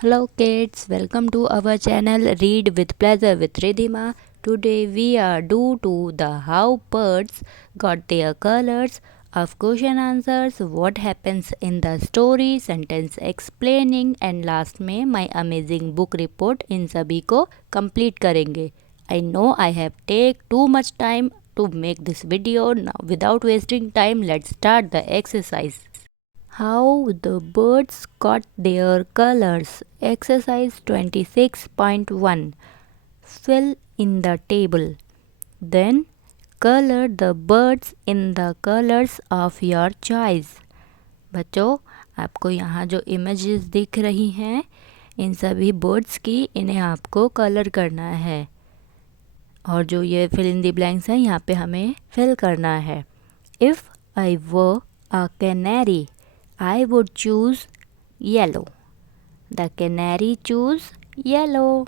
Hello kids, welcome to our channel Read with Pleasure with RIDDHIMAA. Today we are due to the how birds got their colors of question answers, what happens in the story, sentence explaining and last में my amazing book report इन सभी को complete करेंगे. I know I have take too much time to make this video. Now without wasting time, let's start the exercise. How the birds got their colors. Exercise 26.1. Fill in the table. Then color the birds in the colors of your choice. बच्चों, आपको यहाँ जो images दिख रही हैं इन सभी birds की इन्हें आपको कलर करना है और जो ये फिल इन द ब्लैंक्स हैं यहाँ पे हमें फिल करना है. If I were a canary I would choose yellow. The canary choose yellow.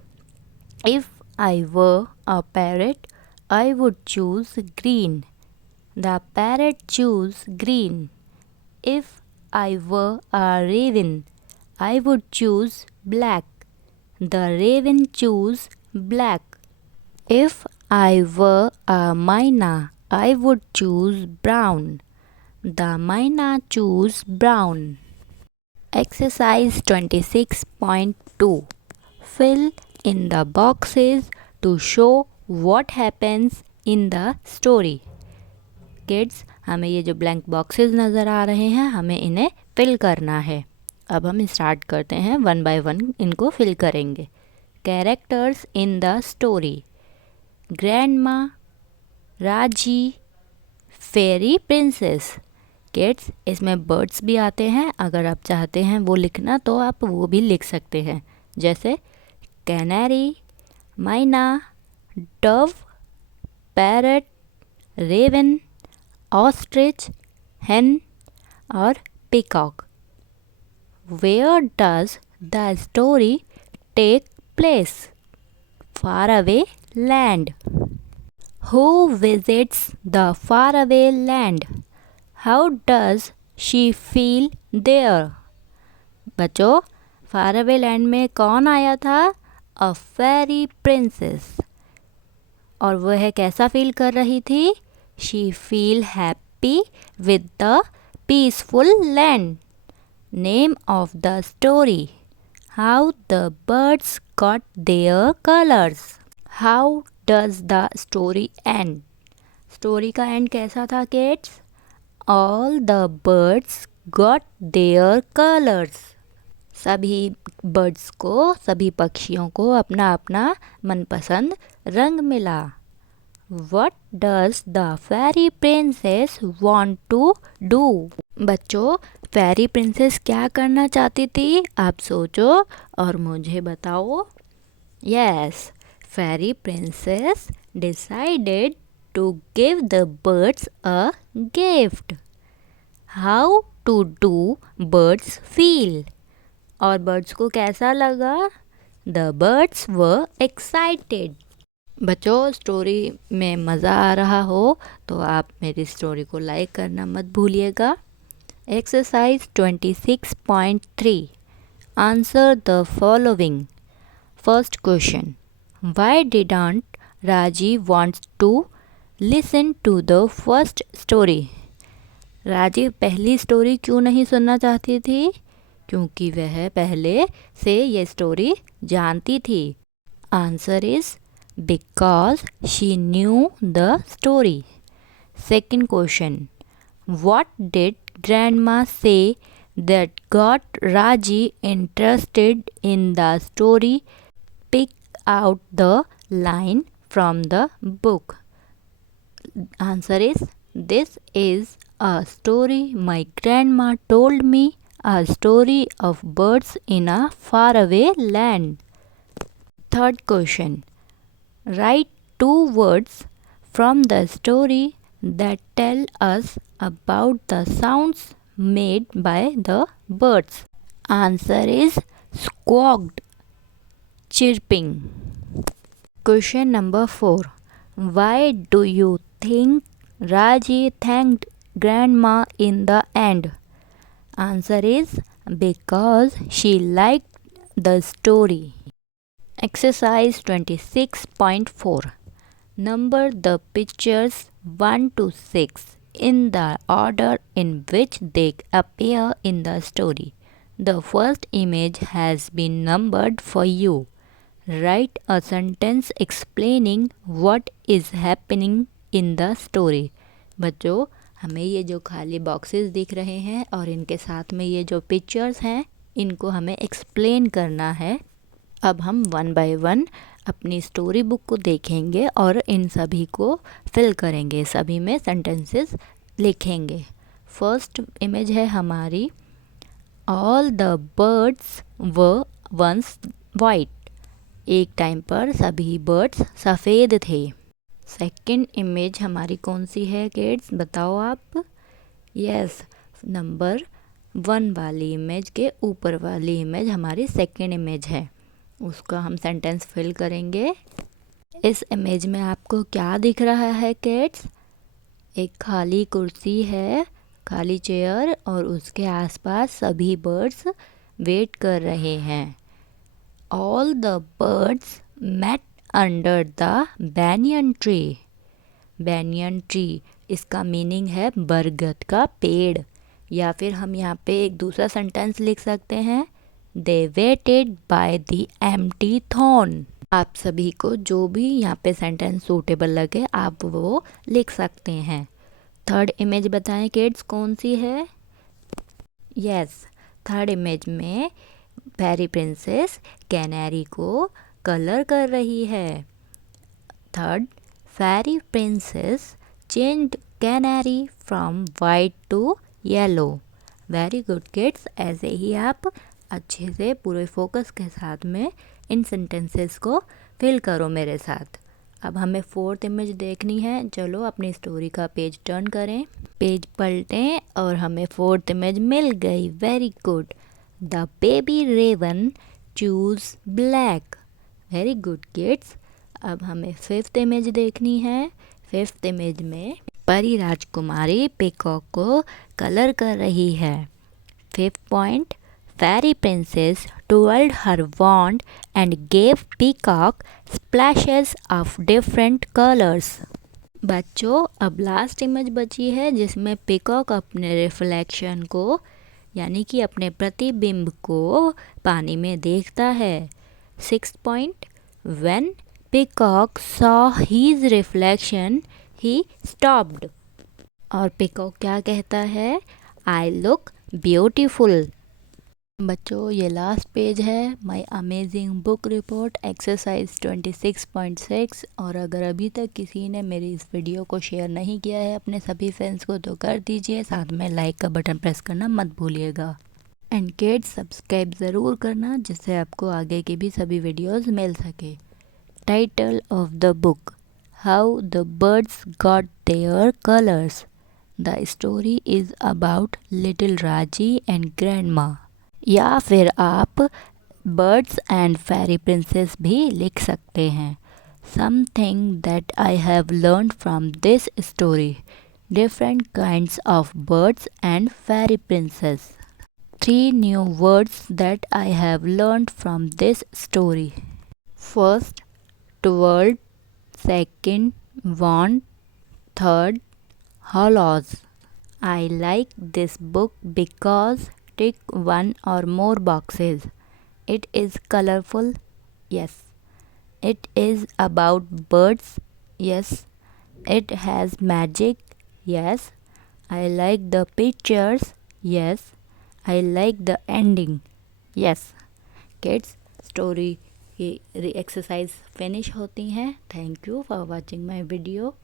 If I were a parrot, I would choose green. The parrot choose green. If I were a raven, I would choose black. The raven choose black. If I were a myna, I would choose brown. The myna choose brown. Exercise 26.2. Fill in the boxes to show what happens in the story. Kids, हमें ये जो blank boxes नज़र आ रहे हैं हमें इन्हें fill करना है. अब हम स्टार्ट करते हैं वन बाय वन इनको fill करेंगे. Characters in the story. Grandma, Raji, Fairy Princess. Kids, इसमें बर्ड्स भी आते हैं. अगर आप चाहते हैं वो लिखना तो आप वो भी लिख सकते हैं, जैसे कैनरी, माइना, Dove, parrot, Raven, ostrich, hen और peacock. Where does the story take place? Far away land. Who visits the far away land? How does she feel there? बच्चों, फार अवे लैंड में कौन आया था? A fairy princess. और वह कैसा feel कर रही थी? She feel happy with the peaceful land. Name of the story. How the birds got their colours. How does the story end? Story का एंड कैसा था kids? All the birds got their colors. सभी birds को, सभी पक्षियों को अपना अपना मनपसंद रंग मिला. What does the fairy princess want to do? बच्चों, फेरी प्रिंसेस क्या करना चाहती थी? आप सोचो और मुझे बताओ. Yes, fairy princess decided to give the birds a gift. How to do birds feel? और बर्ड्स को कैसा लगा? The birds were excited. बच्चों, स्टोरी में मज़ा आ रहा हो तो आप मेरी स्टोरी को लाइक करना मत भूलिएगा. Exercise 26.3. Answer the following. First question. Why didn't Raji want to listen to the first story? Raji पहली स्टोरी क्यों नहीं सुनना चाहती थी? क्योंकि वह पहले से ये स्टोरी जानती थी. Answer is because she knew the story. Second question. What did grandma say that got Raji interested in the story? Pick out the line from the book. Answer is, this is a story my grandma told me, a story of birds in a faraway land. Third question. Write 2 words from the story that tell us about the sounds made by the birds. Answer is squawked, chirping. Question number 4. Why do you think Raji thanked grandma in the end? Answer is because she liked the story. Exercise 26.4. Number the pictures 1 to 6 in the order in which they appear in the story. The first image has been numbered for you. Write a sentence explaining what is happening in the story. बच्चों, हमें ये जो खाली boxes दिख रहे हैं और इनके साथ में ये जो पिक्चर्स हैं, इनको हमें एक्सप्लेन करना है। अब हम वन बाय वन अपनी स्टोरी बुक को देखेंगे और इन सभी को फिल करेंगे, सभी में सेंटेंसेस लिखेंगे। फर्स्ट इमेज है हमारी, all the birds were once white. एक टाइम पर सभी बर्ड्स सफ़ेद थे। सेकंड इमेज हमारी कौन सी है किड्स, बताओ आप। यस, नंबर 1 वाली इमेज के ऊपर वाली इमेज हमारी सेकंड इमेज है, उसका हम सेंटेंस फिल करेंगे। इस इमेज में आपको क्या दिख रहा है किड्स? एक खाली कुर्सी है, खाली चेयर, और उसके आसपास सभी बर्ड्स वेट कर रहे हैं। All the birds met under the banyan tree. Banyan tree, इसका मीनिंग है बरगद का पेड़, या फिर हम यहाँ पे एक दूसरा सेंटेंस लिख सकते हैं, they waited by the empty thorn. आप सभी को जो भी यहाँ पे सेंटेंस सूटेबल लगे आप वो लिख सकते हैं। थर्ड इमेज बताएं किड्स कौन सी है? यस, थर्ड इमेज में फेरी प्रिंसेस कैनरी को कलर कर रही है। Third, fairy princess changed canary from white to yellow. Very good kids, ऐसे ही आप अच्छे से पूरे फोकस के साथ में इन सेंटेंसेस को फिल करो मेरे साथ। अब हमें फोर्थ इमेज देखनी है। चलो अपनी स्टोरी का पेज टर्न करें, पेज पलटें और हमें फोर्थ इमेज मिल गई। Very good, the baby raven choose black. Very good kids. अब हमें फिफ्थ इमेज देखनी है। फिफ्थ इमेज में परी राजकुमारी पीकॉक को कलर कर रही है। Fifth point, fairy princess twirled her wand and gave peacock splashes of different colors. बच्चों, अब लास्ट इमेज बची है जिसमें पीकॉक अपने रिफ्लेक्शन को, यानी कि अपने प्रतिबिंब को पानी में देखता है। Sixth point, when peacock saw his reflection he stopped. और पीकॉक क्या कहता है? I look beautiful. बच्चों, ये लास्ट पेज है my amazing book report exercise 26.6। और अगर अभी तक किसी ने मेरी इस वीडियो को शेयर नहीं किया है अपने सभी फ्रेंड्स को तो कर दीजिए, साथ में लाइक का बटन प्रेस करना मत भूलिएगा। एंड किड्स, सब्सक्राइब ज़रूर करना जिससे आपको आगे की भी सभी वीडियोस मिल सके। Title of the book, how the birds got their colours. The story is about little Raji and grandma. या फिर आप बर्ड्स एंड फेरी प्रिंसेस भी लिख सकते हैं। Something that I have learned from this story, different kinds of birds and fairy princess. 3 new words that I have learned from this story. First, twirled. Second, wand. Third, hollows. I like this book because tick one or more boxes. It is colorful. Yes. It is about birds. Yes. It has magic. Yes. I like the pictures. Yes. I like the ending. Yes. Kids, story की exercise finish होती हैं। Thank you for watching my video.